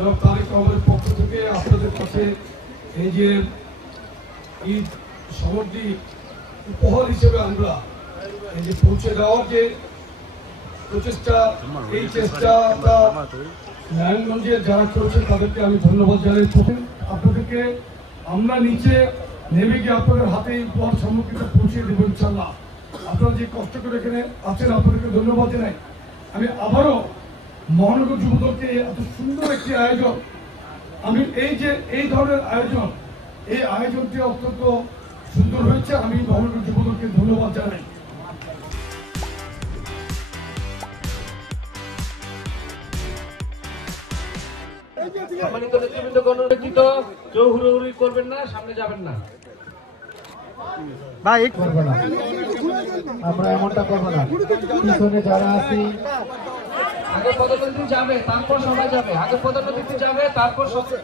জনাব তারেক রহমানের পক্ষ থেকে আপনাদের কাছে এই যে ঈদ সামগ্রী উপহার হিসেবে আমরা এই যে পৌঁছে দেওয়ার যে প্রচেষ্টা, এই চেষ্টাটা নারায়ণগঞ্জে যারা করেছে তাদেরকে আমি ধন্যবাদ জানাই। আপনাদেরকে আমরা নিচে নেমে গিয়ে আপনাদের হাতে এই উপহার সামগ্রীটা পৌঁছে দেবো ইনশাল্লাহ। আপনারা যে কষ্ট করে এখানে আছেন আপনাদেরকে ধন্যবাদ জানাই। আমি আবারও মহানগর যুবদলকে এত সুন্দর একটি আয়োজন, আমি এই ধরনের আয়োজন, এই আয়োজনটি অত্যন্ত সুন্দর হয়েছে। আমি মহানগর যুবদলকে ধন্যবাদ জানাই। সম্মানিত নেতৃবৃন্দ, কোনো নেতৃত্ব কেউ হুড়োহুড়ি করবেন না, সামনে যাবেন না ভাই, করবো না, আমরা এমনটা করবো না। পিছনে যারা আছি আগে পদোন্নতি যাবে, তারপর সবাই যাবে। আগে পদোন্নতি যাবে, তারপর সবাই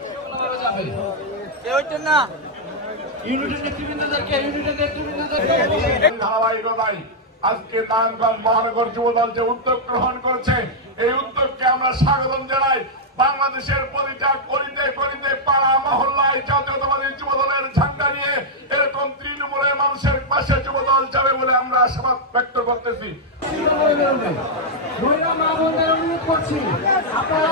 যাবে। না ইউনিটের নেতৃবৃন্দদেরকে ধারাবাহিকতায় আজকে নারায়ণগঞ্জ মহানগর যুবদল যে উদ্যোগ গ্রহণ করছে, এই উদ্যোগকে আমরা স্বাগতম জানাই। বাংলাদেশের প্রতিটা গলিতে গলিতে পাড়া মহল্লায় জাতীয়তাবাদী যুবদলের ঝান্ডা নিয়ে এরকম তৃণমূলের মানুষের পাশে যুবদল যাবে বলে আমরা আশাবাদ ব্যক্ত করতেছি। অনুরোধ করছি আপনারা